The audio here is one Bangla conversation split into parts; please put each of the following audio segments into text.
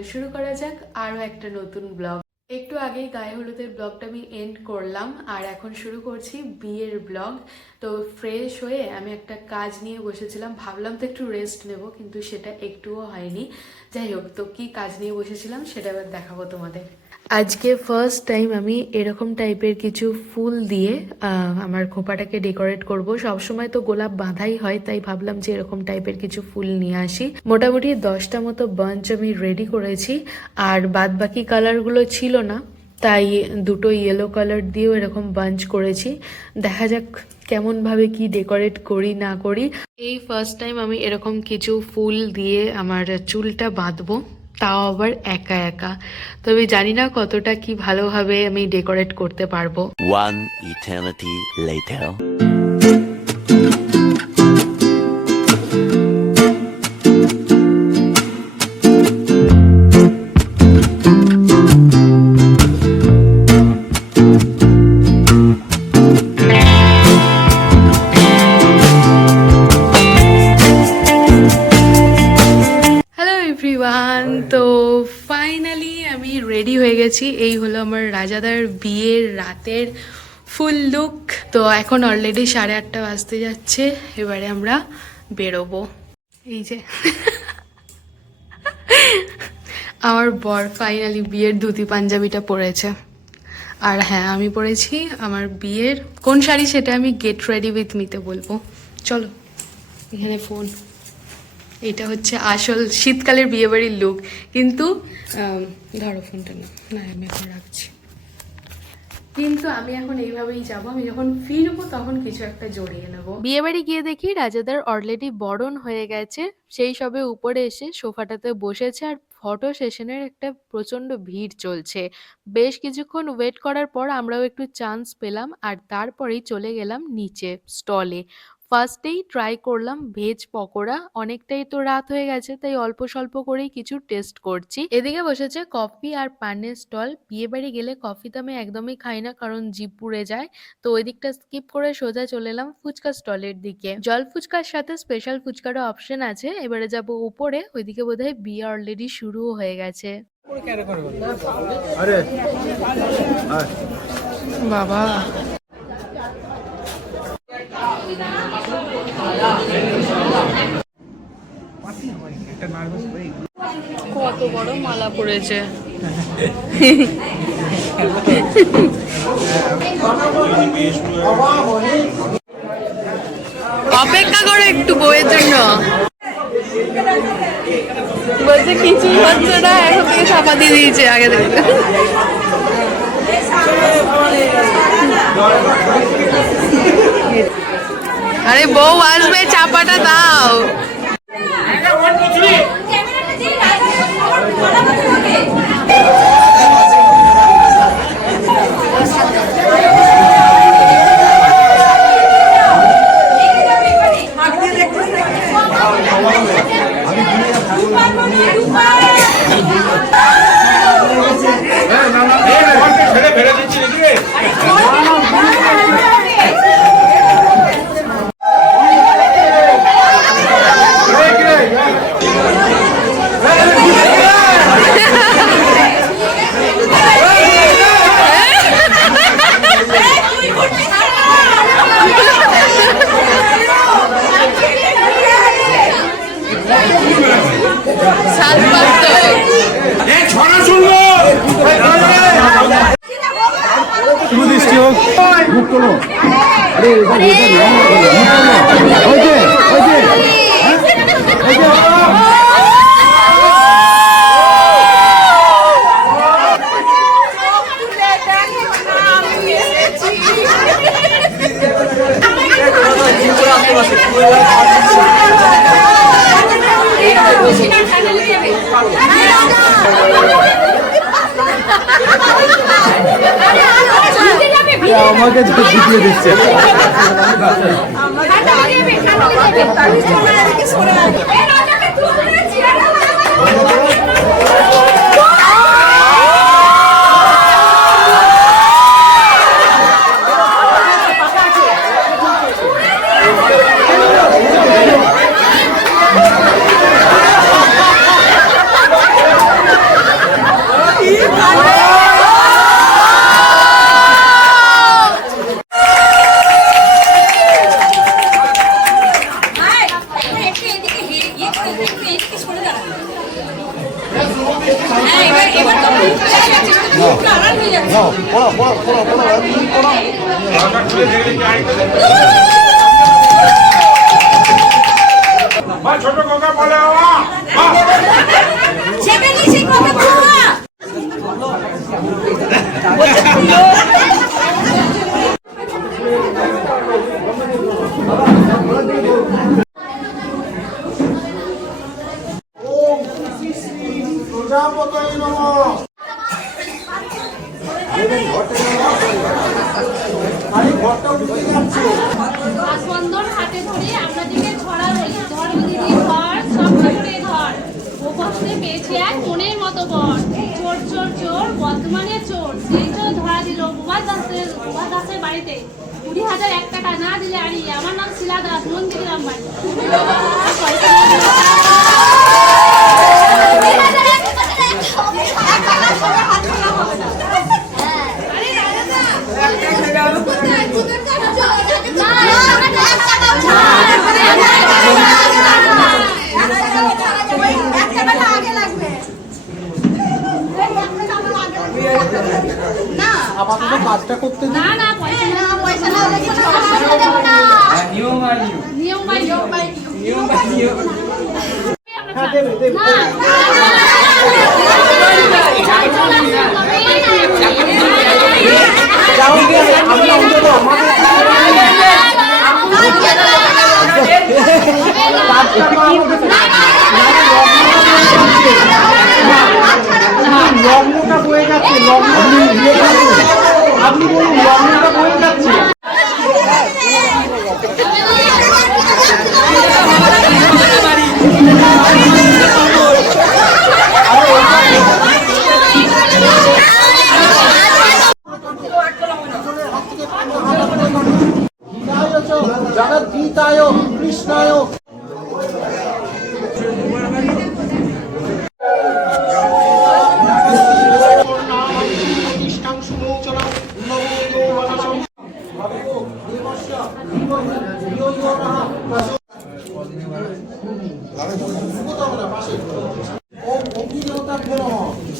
তাহলে শুরু করা যাক আরও একটা নতুন ব্লগ। একটু আগেই গায়ে হলুদের ব্লগটা আমি এন্ড করলাম আর এখন শুরু করছি বিয়ের ব্লগ। তো ফ্রেশ হয়ে আমি একটা কাজ নিয়ে বসেছিলাম, ভাবলাম তো একটু রেস্ট নেব, কিন্তু সেটা একটুও হয়নি। যাই হোক, তো কি কাজ নিয়ে বসেছিলাম সেটা এবার দেখাবো তোমাদের। আজকে ফার্স্ট টাইম আমি এরকম টাইপের কিছু ফুল দিয়ে আমার খোপাটাকে ডেকোরেট করব। সবসময় তো গোলাপ বাঁধাই হয়, তাই ভাবলাম যে এরকম টাইপের কিছু ফুল নিয়ে আসি। মোটামুটি 10টা মতো বাঞ্চ আমি রেডি করেছি, আর বাদ বাকি কালারগুলো ছিল না, তাই দুটো ইয়েলো কালার দিয়েও এরকম বাঞ্চ করেছি। দেখা যাক কেমনভাবে কি ডেকোরেট করি না করি। এই ফার্স্ট টাইম আমি এরকম কিছু ফুল দিয়ে আমার চুলটা বাঁধবো, তাও আবার একা একা। তবে জানি না কতটা কি ভালোভাবে আমি ডেকোরেট করতে পারবো। One eternity later. তো ফাইনালি আমি রেডি হয়ে গেছি। এই হলো আমার রাজাদার বিয়ের রাতের ফুল লুক। তো এখন অলরেডি 8:30 বাজতে যাচ্ছে, এবারে আমরা বেরোবো। এই যে আমার বর ফাইনালি বিয়ের ধুতি পাঞ্জাবিটা পরেছে, আর হ্যাঁ আমি পরেছি আমার বিয়ের কোন শাড়ি সেটা আমি গেট রেডি উইথ মিতে বলবো। চলো, এখানে ফোন। এটা হচ্ছে আসল শীতকালের বিয়েবাড়ির লুক, কিন্তু ধরো ফোনটা না আমি এখন রাখছি। কিন্তু আমি এখন এইভাবেই যাবো, আমি যখন ফিরবো তখন কিছু একটা জড়িয়ে নেবো। বিয়েবাড়ি গিয়ে দেখি রাজাদার অলরেডি বরণ হয়ে গেছে, সেই সবে উপরে এসে সোফাটাতে বসেছে, আর ফটো সেশনের একটা প্রচন্ড ভিড় চলছে। বেশ কিছুক্ষণ ওয়েট করার পর আমরাও একটু চান্স পেলাম, আর তারপরেই চলে গেলাম নিচে স্টলে। ফার্স্টেই ট্রাই করলাম ভেজ পকোড়া। অনেকটাই তো রাত হয়ে গেছে, তাই অল্প স্বল্প করেই কিছু টেস্ট করছি। এদিকে বসেছে কফি আর পানের স্টল। বিয়ে বাড়ি গেলে কফি তো আমি একদমই খাই না, কারণ জিভ পুড়ে যায়। তো ওই দিকটা স্কিপ করে সোজা চলে এলাম ফুচকা স্টলের দিকে। জল ফুচকার সাথে স্পেশাল ফুচকারও অপশন আছে। এবারে যাব উপরে, ওইদিকে বোধহয় বিয়ে অলরেডি শুরুও হয়ে গেছে। বাবা কত বড় মালা পড়েছে। অপেক্ষা করো একটু বউয়ের জন্য। বলছে কিছুই হচ্ছে না, এখন থেকে ছাপা দিয়ে দিয়েছে আগে থেকে। আরে বউ আসবে, চাপাটা দাও। আমাকে ঢুকিয়ে দিচ্ছে। ছোট কাকা বলে প্রজাপতয়ে নমঃ। আরে ঘরটা ঢুকে যাচ্ছে। বন্ধন হাতে ধরে আপনাদেরকে ধরা বলি ধর্ম দিদি ধর সবচেয়ে ধর ও কষ্টে পেয়েছে এক মনের মতো বর চোর চোর চোর বর্তমানে চোর সেই চোর ধরা দিল প্রভাত দাসের বাড়িতে 20,000 এক টাকা না দিলে আড়ি আমার নাম শিলা দাস মন্দির রামবাড়ি আপাতত কাজটা করতে দিন। না না পয়সা না পয়সা না হলে কিছু দেব না নিয়ম বাই হ্যাঁ দেবে দেবে। যাও গিয়ে আমি অন্তত লগ্নটা বয়ে যাচ্ছে, আপনি বলুন লগ্নটা বয়ে যাচ্ছে। জগদ্গীতায় কৃষ্ণায়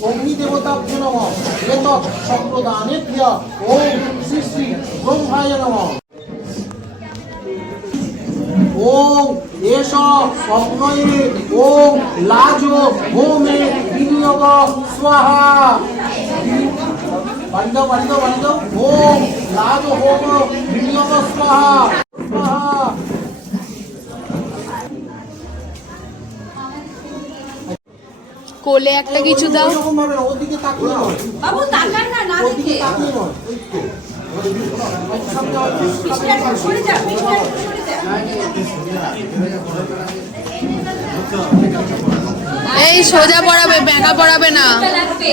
অগ্নিদেবতাভ্যো নমঃ এতৎ সম্প্রদানেভ্য ওম শ্রী শ্রী ব্রহ্মায় নমঃ। ওম এষ অগ্নয়ে ওম লাজো হোমে বিনিয়োগ স্বাহা। বাড়ি দাও ওম লাজো হোম বিনিয়োগ স্বাহা স্বাহা। কোলে একটা কিছু দাও। এরকম ভাবে না, ওদিকে তাকিয়ে নয়, বাবু তাকান না না ওদিকে তাকিয়ে নয়, সরে যা সরে যা এই সোজা পড়াবে, ব্যাঁকা পড়াবে না। লাগবে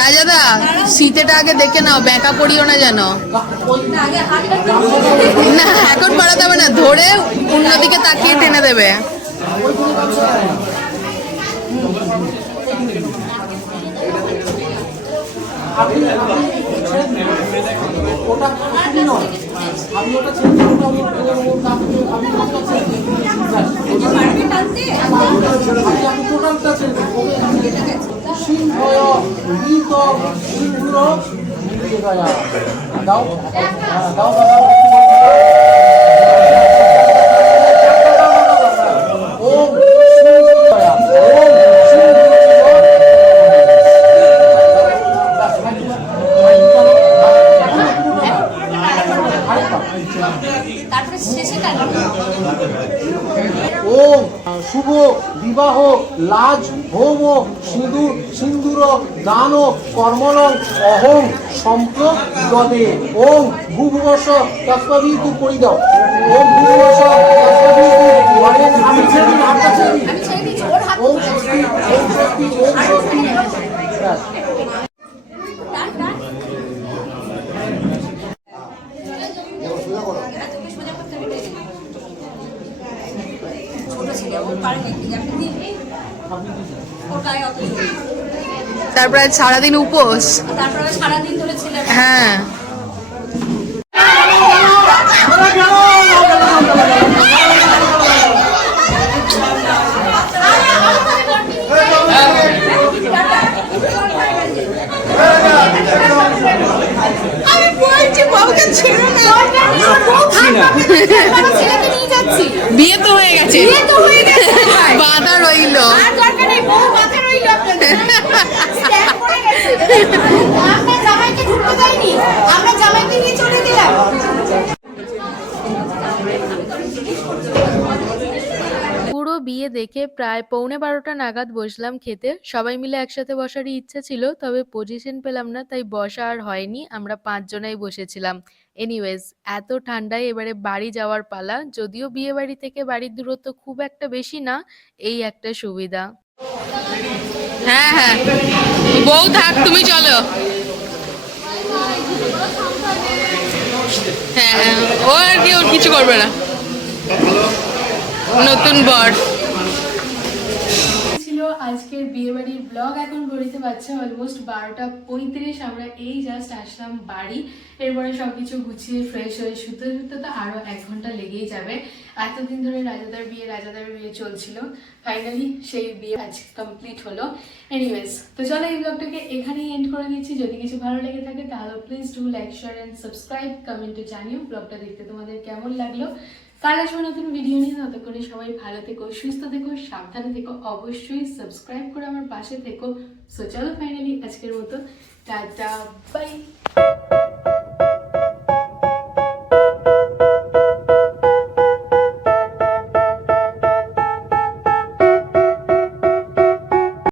রাজাদা শীতেটা আগে দেখে নাও, ব্যাঁকা পড়িও না যেন। আগে হাতটা না এখন পড়াতে হবে না, ধরে অন্যদিকে তাকিয়ে টেনে দেবে। ওটা আপনি নয়, আমি ওটা ছেড়ে দেবো, আমি আপনি টোটালটা ছেড়ে দেবো। সিংহয় গীত সিংহুর মিলিয়ে গয়া দাও দাও দাও। ওম সিংহয়া ওম তারপরে শেষে কাট ওম শুভ বিবাহ লাজ হোম সিন্দুর দান কর্মলং অহং সম্প্রদে। ওম ভূভুবশ তস্মাবিতু পড়ি দাও। ওম ভূভুবশ তস্মাবিতু আমি ছেড়ে দিই, হাতটা ছেড়ে দিই। আমি ছেড়ে দিচ্ছি ওর হাত ওম শক্তি ওম শক্তি ওম শক্তি। ব্যাস। টান টান এতকে সোজা করতে হবে ছোট ছিল ও পারে নাকি আপনি দিন ওর গায়ে অত তারপরে সারাদিন উপোস। তারপরে সারাদিন ধরে ছিলেন হ্যাঁ হ্যাঁ গেছে, বাধা রইল। পুরো বিয়ে দেখে প্রায় 11:15 নাগাদ বসলাম খেতে। সবাই মিলে একসাথে বসারই ইচ্ছা ছিল, তবে পজিশন পেলাম না, তাই বসা আর হয়নি। আমরা 5 জনাই বসেছিলাম। এনিওয়েজ, এত ঠান্ডায় এবারে বাড়ি যাওয়ার পালা। যদিও বিয়ে বাড়ি থেকে বাড়ির দূরত্ব খুব একটা বেশি না, এই একটা সুবিধা। হ্যাঁ হ্যাঁ, বউ থাক, তুমি চলো। হ্যাঁ হ্যাঁ, ও আর কি, ওর কিছু করবে না। নতুন বর ছিল আজকের বিয়ে বাড়ির ব্লগ। এখন ঘড়িতে বাজছে অলমোস্ট 12:35। আমরা এই জাস্ট আসলাম বাড়ি। এরপরে সবকিছু গুছিয়ে ফ্রেশ হয়ে শুতে শুতে তো আরো 1 ঘন্টা লেগেই যাবে। এতদিন ধরে রাজাদার বিয়ে চলছিল, ফাইনালি সেই বিয়ে আজ কমপ্লিট হলো। এনিওয়েজ, তো চলো এই ব্লগটাকে এখানেই এন্ড করে দিচ্ছি। যদি কিছু ভালো লেগে থাকে তাহলে please do like, share and subscribe. কমেন্টে জানিও ব্লগটা দেখতে তোমাদের কেমন লাগলো। কাল আসবো নতুন ভিডিও নিয়ে। ততক্ষণে সবাই ভালো থেকো, সুস্থ থেকো, সাবধানে থেকো। অবশ্যই সাবস্ক্রাইব করে আমার পাশে থেকো। সো চলো ফাইনালি আজকের মতো টাটা, বাই।